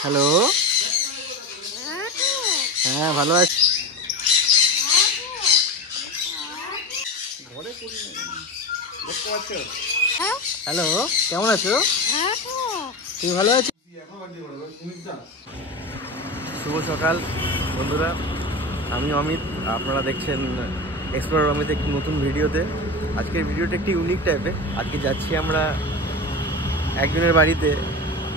Hello, হ্যাঁ ভালো আছি। হ্যালো, কেমন আছো? তুমি ভালো আছো? শুভ সকাল বন্ধুরা, আমি অমিত, আপনারা দেখছেন এক্সপ্লোরার অমিত একটি নতুন ভিডিওতে। আজকের ভিডিওটা একটি ইউনিক টাইপের। আজকে যাচ্ছি আমরা একজনের বাড়িতে,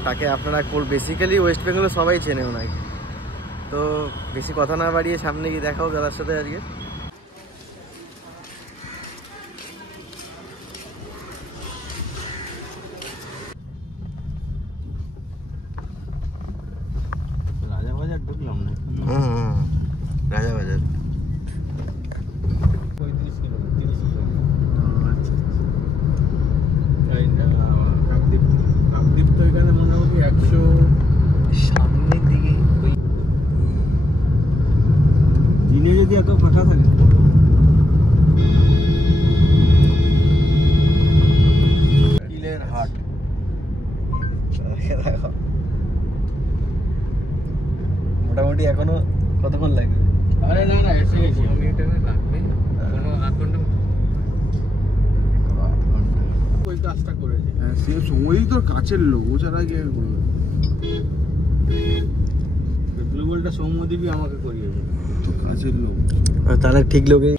তাকে আপনারা বেসিক্যালি ওয়েস্ট বেঙ্গলে সবাই চেনে ওনাকে। তো বেশি কথা না বাড়িয়ে সামনে গিয়ে দেখা হোক দাদার সাথে আজকে। রাজাবাজার ঢুকলাম না। Rajabazar 35 kilometre, 30 kilometre. আচ্ছা, কাকদ্বীপ তো এখানে মোটামুটি 100 সামনের দিকে। দিনে যদি এত ফাঁকা থাকে, কিলের হাট মোটামুটি এখনো কতক্ষণ লাগবে? আরে না না, এসে গেছি। লাগবে কোনো আধ ঘন্টা ওই কাজটা করেছে। হ্যাঁ, সে সময়ই তোর কাছের লোক, ও ছাড়া কি করবে? গ্লোবালটা সৌম্যদীপই আমাকে করিয়েছে, তো কাছের লোক। তাহলে ঠিক লোকে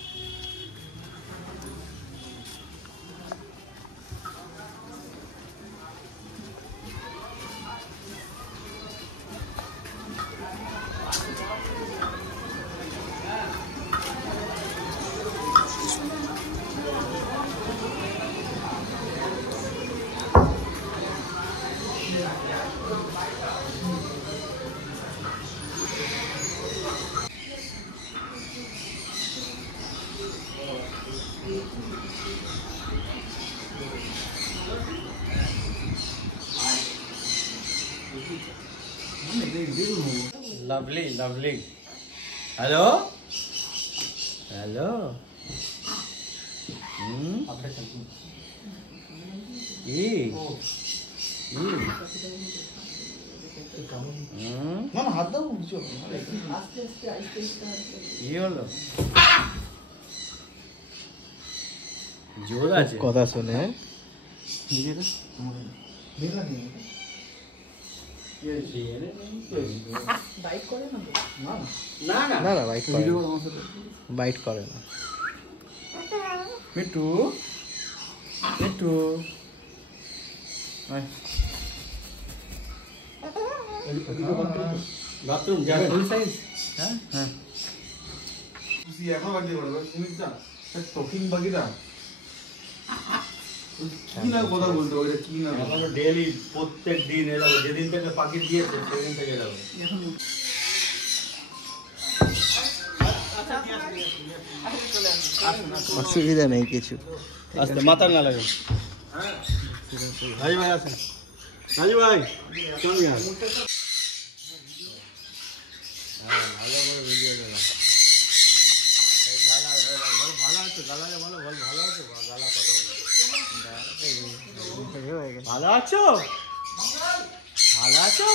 lovely lovely hello hello হাত দাও, কি হলো? জোর আছে কথা শুনে। বাইট করে না, বাইট করে না। মিটু মিটু বাথরুম ফুল সাইজ। হ্যাঁ হ্যাঁ, তুই এখন বাকি বলবে তুমি যা টকিং বাকি দা কি না কথা বলতে হবে, কি না আমরা ডেইলি প্রত্যেক দিন এলাম, যেদিন থেকে পাখি দিয়েছে সেদিন থেকে এলাম। অসুবিধা নেই কিছু, আস্তে মাথা না লাগে। ভাই ভাই আসেন, রাজু ভাই চল গিয়া। হ্যাঁ, ভালো করে ভিডিও দিলাম। ভালো আছে, গালালে ভালো ভালো আছে, গালা কথা বলে ভালো আছো, ভালো আছো,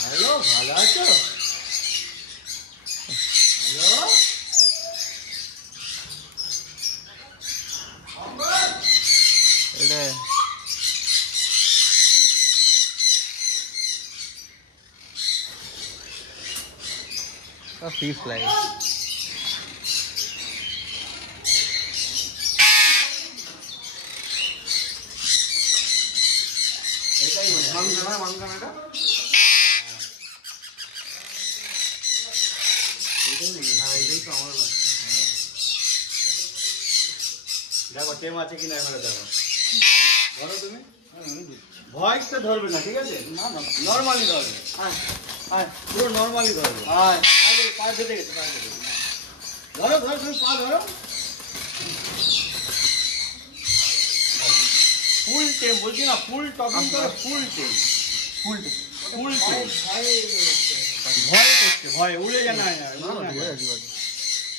হ্যালো ভালো আছো, হ্যালো এটা ফিশ ফ্লাই। দেখো টেম আছে কিনা এখানে, দেখো ধরো তুমি, ভয়েসটা ধরবে না, ঠিক আছে? না না, নর্মালি ধরবে। হ্যাঁ হ্যাঁ, পুরো নর্মালি ধরবে। হ্যাঁ, পা ধরে গেছে, পা ধরে গেছে। ধরো ধরো, তুমি পা ধরো, ফুল টেম বলছি না, ফুল টকিং করে, ফুল টেম, ফুল টেম, ফুল টেম। ভয় করছে, ভয় উড়ে যায় না,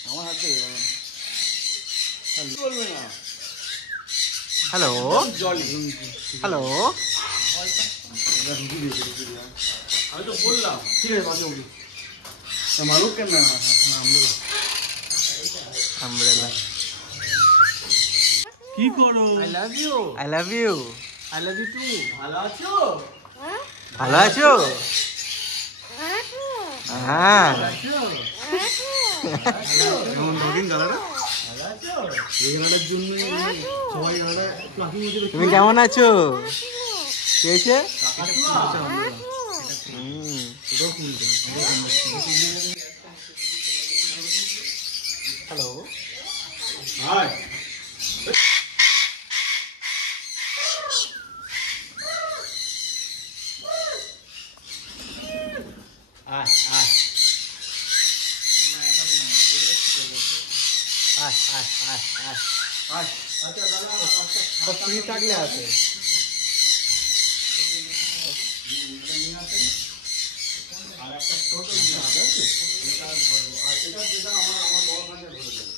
আমার হাতে বলবে না। Hello hello. আমি তো বললাম ঠিক আছে বাজে বলি মালুক কেন না আমব্রেলা। কি করো? I love you. I love you. I love you too. ভালো আছো? ভালো আছো? হ্যাঁ। কেমন নগিন গালাটা? ভালো আছো? এই গালাটার জন্য সবাই গালাটা প্লাকিং হচ্ছে। তুমি কেমন আছো? কে আছে? এটাও ফুল হ্যালো। হাই আয় আয় আয় আয় আয় আয়। আচ্ছা দাদা ফ্রি থাকলে আছে। আর একটা ছোট আছে আর এটা যেটা আমার বড় কাছে ধরে দেবে।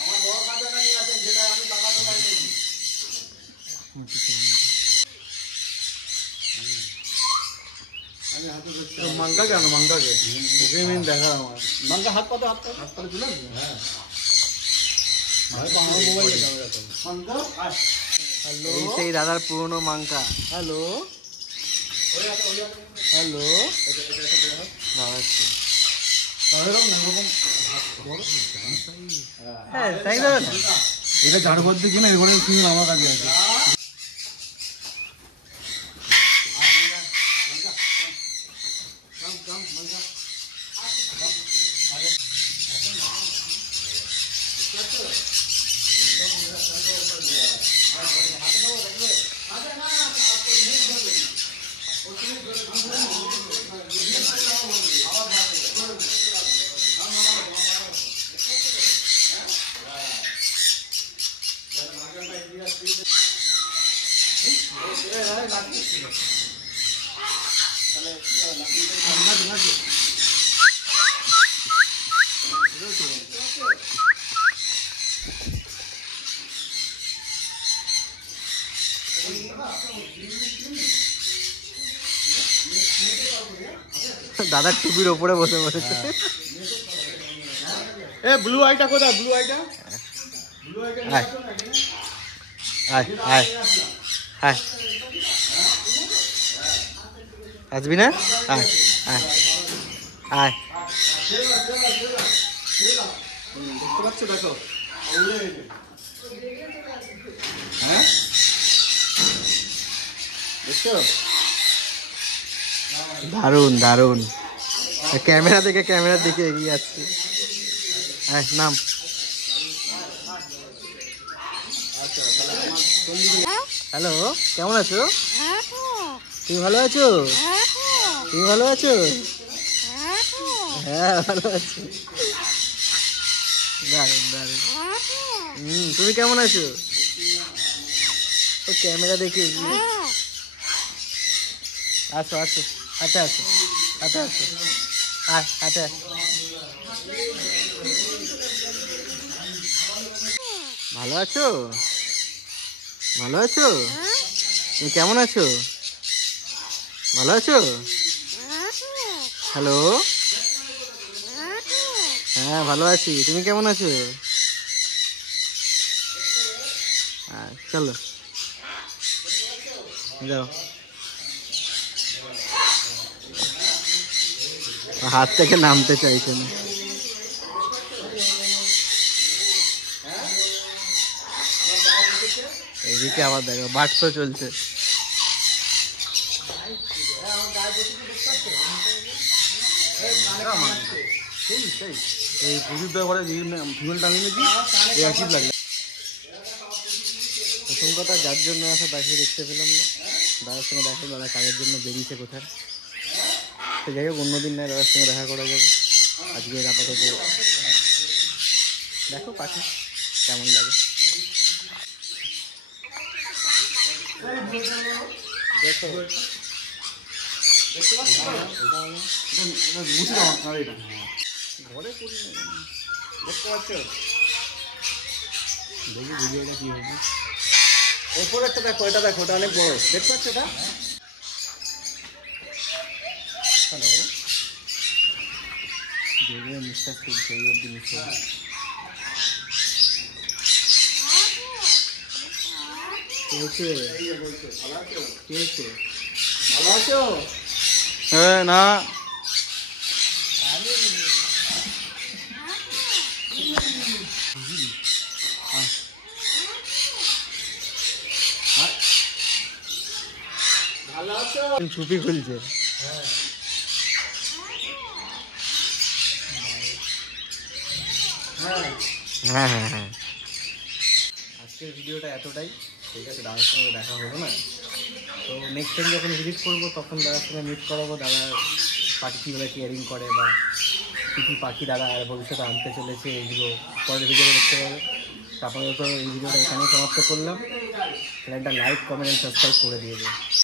আমার বড় কাঁচাটা নিয়ে আসেন যেটা আমি টাকা তোলা নিয়েছি। মাঙ্গা কেন মাঙ্গাকে ওকে নিন দেখা আমার মাঙ্গা হাত পাতো হাত পাতো তুলে হ্যাঁ আমার মোবাইলে ক্যামেরা মাঙ্গা হ্যালো এই সেই দাদার পুরনো মাংকা। হ্যালো হ্যালো হ্যাঁ তাই দাদা না? এটা ঝাড়ু করতে কিনা এগুলো তুমি আমার কাছে আছে দাদার টুপির ওপরে বসে বসেছে। এ ব্লু আইটা কোথায় ব্লু আইটা আয় আয় আয় আয়। আসবি না? আয় আয় আয়। দেখতে পাচ্ছ দেখো হ্যাঁ দেখছো দারুন দারুন। ক্যামেরা দেখে এগিয়ে যাচ্ছে। আয় নাম। হ্যালো কেমন আছো? তুমি ভালো আছো? তুমি ভালো আছো? হ্যাঁ ভালো আছি। দারুন দারুন। তুমি কেমন আছো? ও ক্যামেরা দেখে এগিয়ে। আসো আসো হাতে আসো হাতে আসো আয় হাতে। ভালো আছো? ভালো আছো? তুমি কেমন আছো? ভালো আছো? হ্যালো হ্যাঁ ভালো আছি। তুমি কেমন আছো? চলো যাও। হাত থেকে নামতে চাইছে না। এদিকে আবার দেখো বাটসো চলছে। এই প্রদীপ ঘরে ফিমেল টাঙিয়ে নাকি এই একই লাগে। প্রথম কথা যার জন্য আসা তাকে দেখতে পেলাম না। দাদার সঙ্গে দেখা দাদা কাজের জন্য বেরিয়েছে কোথায়। তো যাই হোক অন্যদিন নয় দাদার সঙ্গে দেখা করা যাবে। আজকে আপাতত দেখো পাখি কেমন লাগে। দেখো দেখতে পাচ্ছ এটা মুছে দাও আমার এটা ঘরে করি দেখতে পাচ্ছ দেখি ভিডিওটা কি হবে ওপরে একটা দেখো এটা অনেক বড় দেখতে পাচ্ছ এটা হ্যালো দেখবে মিস্টার খুব সেই অব্দি মিশে ভালো আছো না ভালো আছো ছুপি খুলছে। হ্যাঁ হ্যাঁ হ্যাঁ হ্যাঁ আজকের ভিডিওটা এতটাই ঠিক আছে দাদার সঙ্গে দেখা হলো না তো নেক্সট টাইম যখন ভিজিট করবো তখন দাদার সঙ্গে মিট করাবো দাদা পাখি কীভাবে কেয়ারিং করে বা কী কী পাখি দাদা আর ভবিষ্যতে আনতে চলেছে এইগুলো পরের ভিডিওতে দেখতে পাবে। তারপরে তো এই ভিডিওটা এখানেই সমাপ্ত করলাম। চ্যানেলটা লাইক কমেন্ট সাবস্ক্রাইব করে দিয়ে দেবে।